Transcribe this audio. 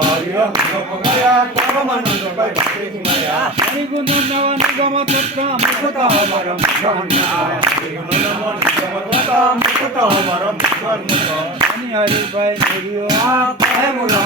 Hariya Maya Paramananda Maya Nigununava Nigamata Mukata Varam Shamaya Nigununava Nigamata Mukata Varam Shamaya Ani Hari Bhai Nuriyo Aap hai mula